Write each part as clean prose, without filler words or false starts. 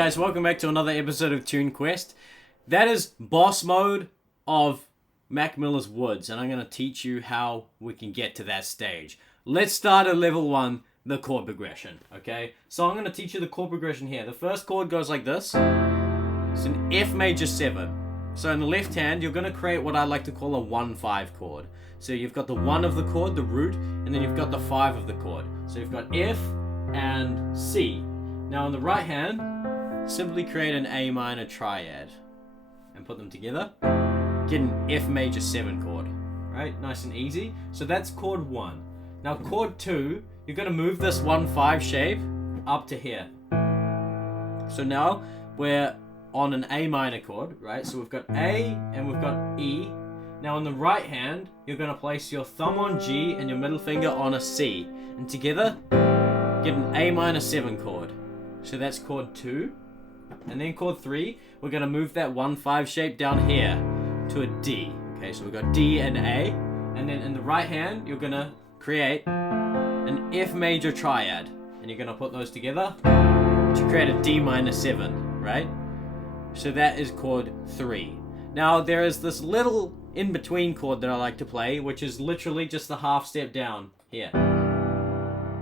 guys, welcome back to another episode of Tune Quest. That is boss mode of Mac Miller's Woods, and I'm going to teach you how we can get to that stage. Let's start at level 1, the chord progression, okay? So I'm going to teach you the chord progression here. The first chord goes like this. It's an F major 7. So in the left hand, you're going to create what I like to call a 1-5 chord. So you've got the 1 of the chord, the root, and then you've got the 5 of the chord. So you've got F and C. Now on the right hand, simply create an A minor triad and put them together. Get an F major 7 chord, right? Nice and easy. So that's chord 1. Now chord 2, you're going to move this 1-5 shape up to here. So now we're on an A minor chord, right? So we've got A and we've got E. Now on the right hand, you're going to place your thumb on G and your middle finger on a C. And together, get an A minor 7 chord. So that's chord 2. And then chord 3, we're going to move that 1-5 shape down here to a D. Okay, so we've got D and A. And then in the right hand, you're going to create an F major triad. And you're going to put those together to create a D minor 7, right? So that is chord 3. Now there is this little in-between chord that I like to play, which is literally just the half step down here,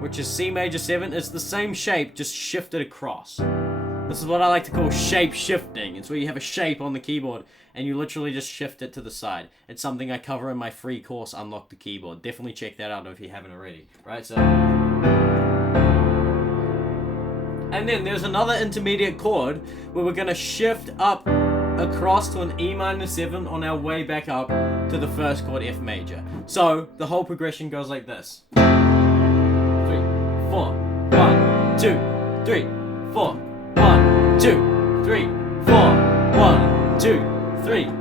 which is C major 7. It's the same shape, just shifted across. This is what I like to call shape shifting. It's where you have a shape on the keyboard and you literally just shift it to the side. It's something I cover in my free course, Unlock the Keyboard. Definitely check that out if you haven't already. Right, so... And then there's another intermediate chord where we're going to shift up across to an E minor 7 on our way back up to the first chord, F major. So the whole progression goes like this. 3, 4, 1, 2, 3, 4, 1, 2, 3, 4, 1, 2, 3, 4,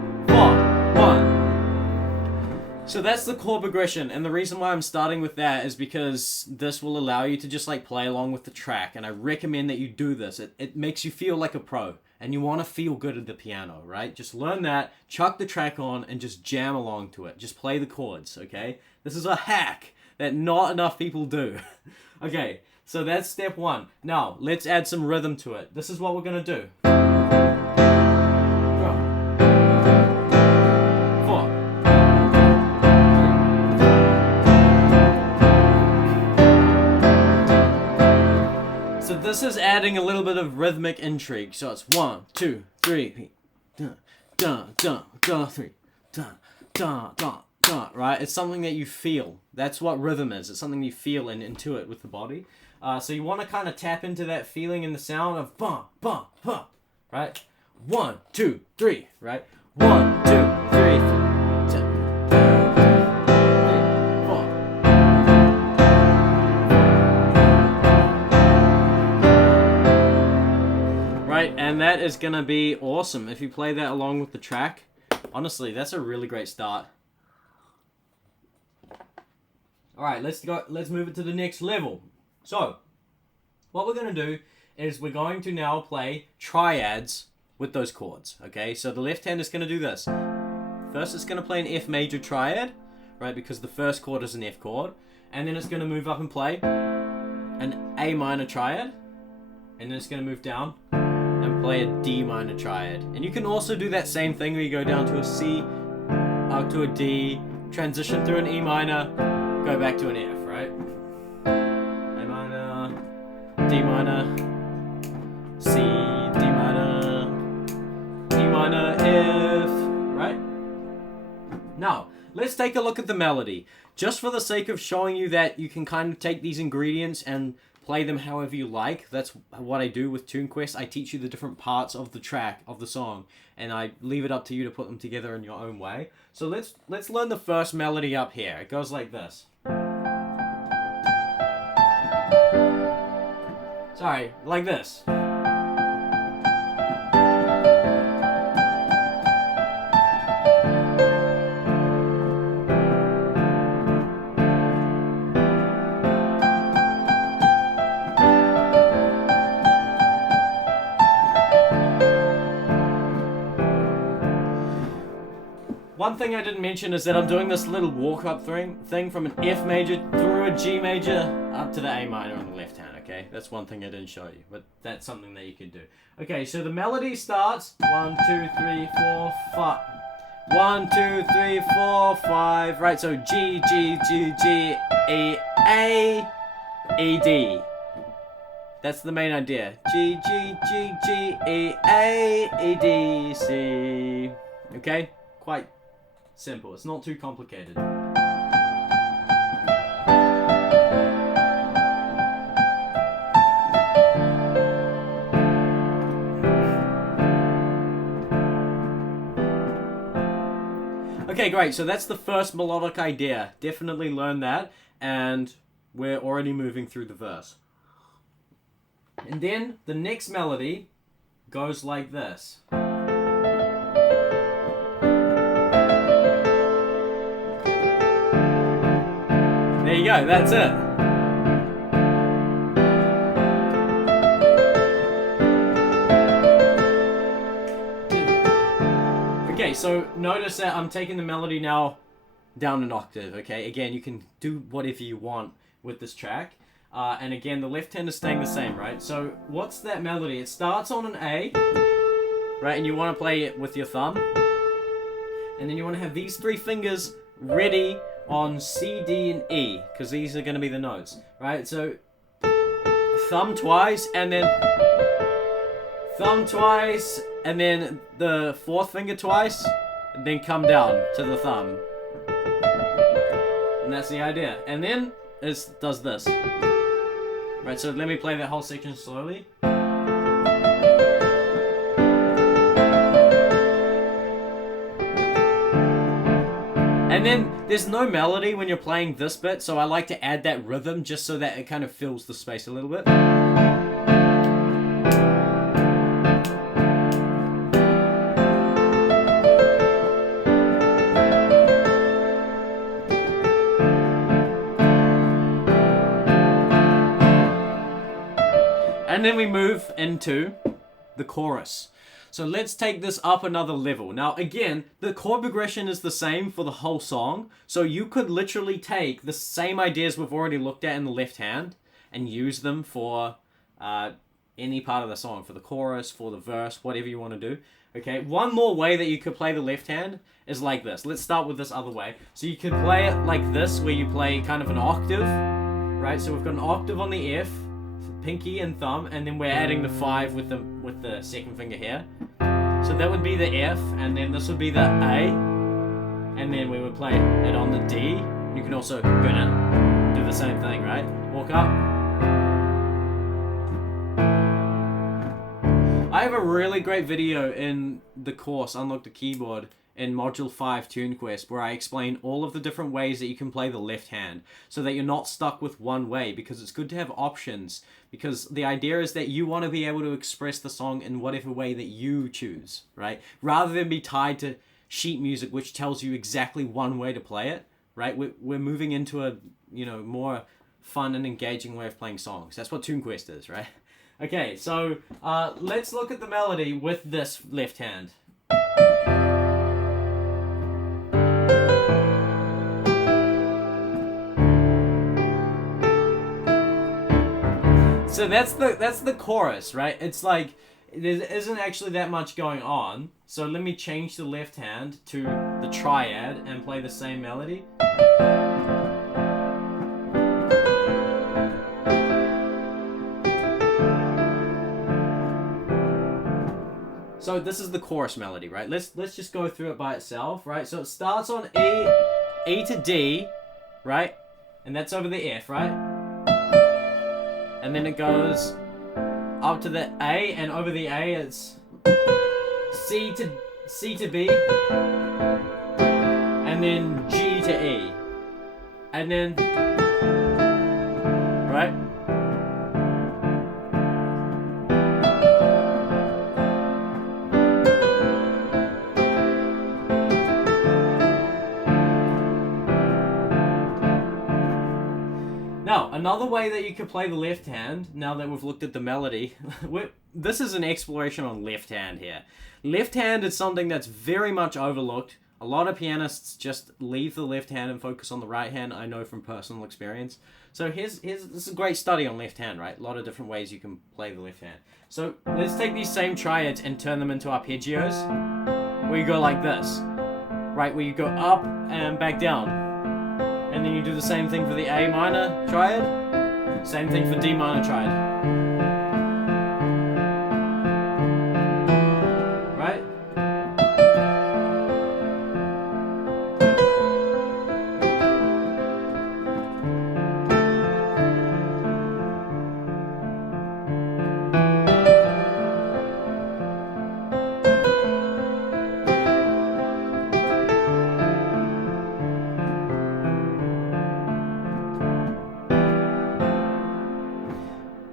1. So that's the chord progression, and the reason why I'm starting with that is because this will allow you to just like play along with the track, and I recommend that you do this. It makes you feel like a pro, and you want to feel good at the piano, right? Just learn that, chuck the track on, and just jam along to it. Just play the chords, okay? This is a hack that not enough people do. Okay, so that's step 1. Now, let's add some rhythm to it. This is what we're going to do. So this is adding a little bit of rhythmic intrigue. So it's 1, 2, 3, dun, dun, dun, dun, 3, dun, dun, dun, dun, right? It's something that you feel. That's what rhythm is. It's something you feel and intuit with the body. So you want to kind of tap into that feeling in the sound of bum, bum, bum, right? 1, 2, 3, right? 1, 2, 3, 4. Right, and that is gonna be awesome if you play that along with the track. Honestly, that's a really great start. Alright, let's move it to the next level. So, what we're gonna do is we're going to now play triads with those chords. Okay, so the left hand is gonna do this. First it's gonna play an F major triad, right, because the first chord is an F chord, and then it's gonna move up and play an A minor triad, and then it's gonna move down and play a D minor triad. And you can also do that same thing where you go down to a C, up to a D, transition through an E minor, go back to an F, right? A minor, D minor, C, D minor, E minor, F, right? Now, let's take a look at the melody. Just for the sake of showing you that you can kind of take these ingredients and play them however you like. That's what I do with Tune Quest. I teach you the different parts of the track, of the song, and I leave it up to you to put them together in your own way. So let's learn the first melody up here. It goes like this. Sorry, like this. One thing I didn't mention is that I'm doing this little walk-up thing from an F major through a G major up to the A minor on the left hand, Okay, that's one thing I didn't show you, but that's something that you could do. Okay, so the melody starts 1, 2, 3, 4, 5. 1, 2, 3, 4, 5. Right, so G, G, G, G, E, A, E, D. That's the main idea. G, G, G, G, E, A, E, D, C. Okay? Quite simple. It's not too complicated. Okay, great. So that's the first melodic idea. Definitely learn that. And we're already moving through the verse. And then the next melody goes like this. There you go, that's it. Okay, so notice that I'm taking the melody now down an octave, okay? Again, you can do whatever you want with this track. And again, the left hand is staying the same, right? So what's that melody? It starts on an A, right? And you want to play it with your thumb. And then you want to have these 3 fingers ready on C, D, and E, because these are going to be the notes, right? So thumb twice, and then thumb twice, and then the 4th finger twice, and then come down to the thumb. And that's the idea. And then it does this. Right, so let me play that whole section slowly. And then there's no melody when you're playing this bit, so I like to add that rhythm just so that it kind of fills the space a little bit. And then we move into the chorus. So let's take this up another level. Now again, the chord progression is the same for the whole song. So you could literally take the same ideas we've already looked at in the left hand and use them for any part of the song. For the chorus, for the verse, whatever you want to do. Okay, one more way that you could play the left hand is like this. Let's start with this other way. So you could play it like this, where you play kind of an octave. Right, so we've got an octave on the F, pinky and thumb, and then we're adding the 5 with the second finger here. So that would be the F, and then this would be the A, and then we would play it on the D. You can also go down, do the same thing, right? Walk up. I have a really great video in the course Unlock the Keyboard in Module 5 Tune Quest, where I explain all of the different ways that you can play the left hand, so that you're not stuck with one way, because it's good to have options, because the idea is that you want to be able to express the song in whatever way that you choose, right? Rather than be tied to sheet music, which tells you exactly one way to play it, right? We're moving into a, more fun and engaging way of playing songs. That's what Tune Quest is, right? Okay, so let's look at the melody with this left hand. So that's the chorus, right? It's like there isn't actually that much going on. So let me change the left hand to the triad and play the same melody. So this is the chorus melody, right? Let's just go through it by itself, right? So it starts on E to D, right? And that's over the F, right? And then it goes up to the A, and over the A it's C to B, and then G to E, and then right. Now, another way that you could play the left hand, now that we've looked at the melody, this is an exploration on left hand here. Left hand is something that's very much overlooked A lot of pianists just leave the left hand and focus on the right hand. I know from personal experience. So this is a great study on left hand, right? A lot of different ways you can play the left hand. So let's take these same triads and turn them into arpeggios, where you go like this, right? Where you go up and back down. And then you do the same thing for the A minor triad, same thing for D minor triad.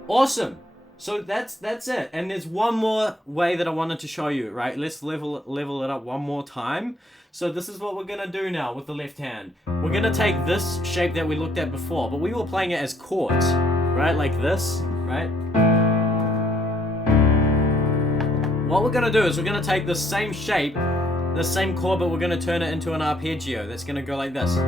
Awesome. So that's it. And there's one more way that I wanted to show you, right? Let's level it up one more time. So this is what we're gonna do now with the left hand. We're gonna take this shape that we looked at before, but we were playing it as chords, right? Like this, right? What we're gonna do is we're gonna take the same shape, the same chord, but we're gonna turn it into an arpeggio. That's gonna go like this.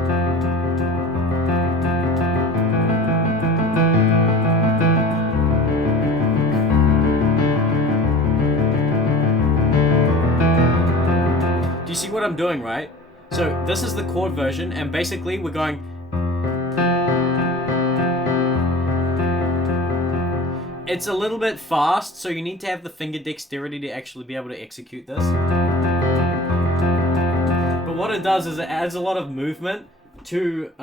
Do you see what I'm doing, right? So this is the chord version, and basically we're going. It's a little bit fast, so you need to have the finger dexterity to actually be able to execute this. But what it does is it adds a lot of movement to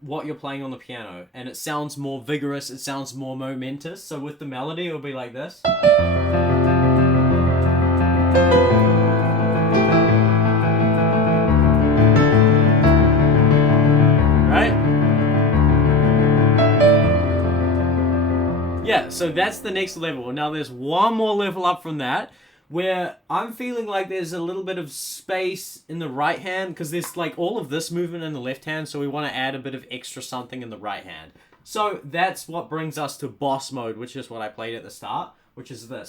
what you're playing on the piano, and it sounds more vigorous, it sounds more momentous. So with the melody, it'll be like this. Yeah, so that's the next level. Now there's one more level up from that where I'm feeling like there's a little bit of space in the right hand because there's like all of this movement in the left hand, so we want to add a bit of extra something in the right hand. So that's what brings us to boss mode, which is what I played at the start, which is this.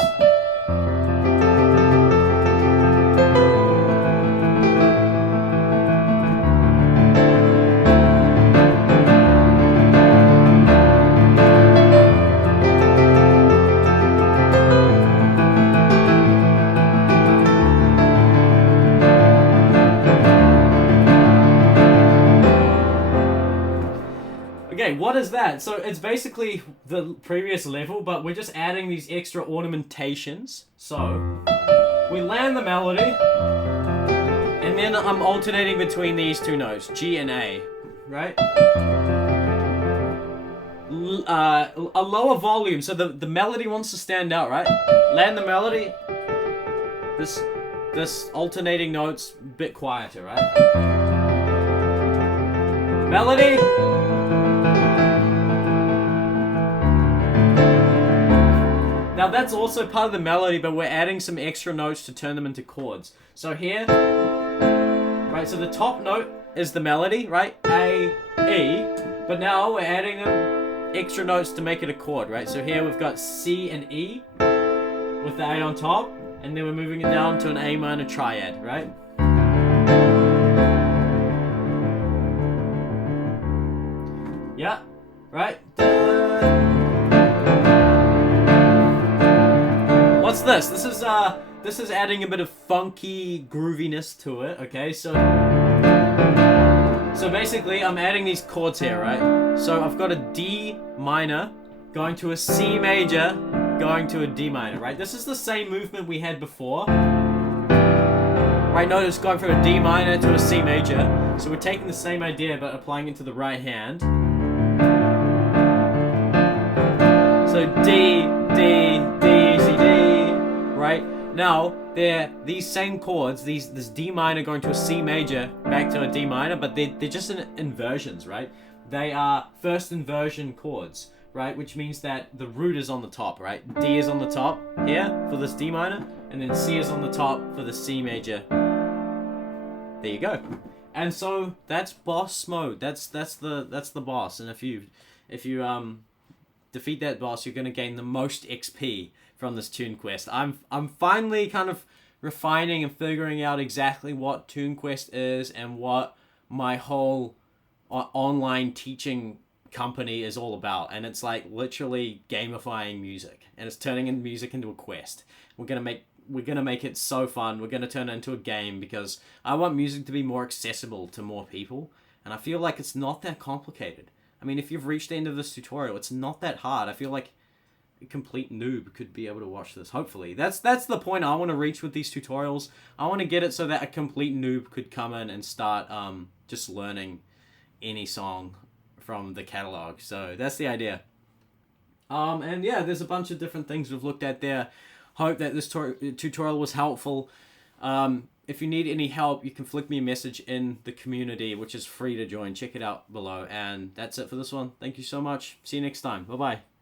Okay, what is that? So it's basically the previous level, but we're just adding these extra ornamentations. So we land the melody, and then I'm alternating between these two notes, G and A, right? A lower volume, so the melody wants to stand out, right? Land the melody. This alternating notes, a bit quieter, right? Melody. Now that's also part of the melody, but we're adding some extra notes to turn them into chords. So here, right, so the top note is the melody, right? A, E, but now we're adding extra notes to make it a chord, right? So here we've got C and E with the A on top, and then we're moving it down to an A minor triad, right? Yeah, right? What's this? This is adding a bit of funky grooviness to it, okay? So basically I'm adding these chords here, right? So I've got a D minor going to a C major, going to a D minor, right? This is the same movement we had before. Right, notice going from a D minor to a C major. So we're taking the same idea but applying it to the right hand. So D, D, D, C, D, right? Now, they're these same chords, this D minor going to a C major, back to a D minor, but they're just inversions, right? They are first inversion chords, right? Which means that the root is on the top, right? D is on the top here for this D minor, and then C is on the top for the C major. There you go. And so that's boss mode. That's the boss. And if you defeat that boss, you're gonna gain the most XP from this tune quest. I'm finally kind of refining and figuring out exactly what TuneQuest is and what my whole online teaching company is all about. And it's like literally gamifying music, and it's turning in music into a quest. We're gonna make it so fun. We're gonna turn it into a game because I want music to be more accessible to more people, and I feel like it's not that complicated. I mean, if you've reached the end of this tutorial, it's not that hard. I feel like a complete noob could be able to watch this. Hopefully, that's the point I want to reach with these tutorials. I want to get it so that a complete noob could come in and start just learning any song from the catalog. So that's the idea. And yeah, there's a bunch of different things we've looked at there. Hope that this tutorial was helpful. If you need any help, you can flick me a message in the community, which is free to join. Check it out below. And that's it for this one. Thank you so much. See you next time. Bye-bye.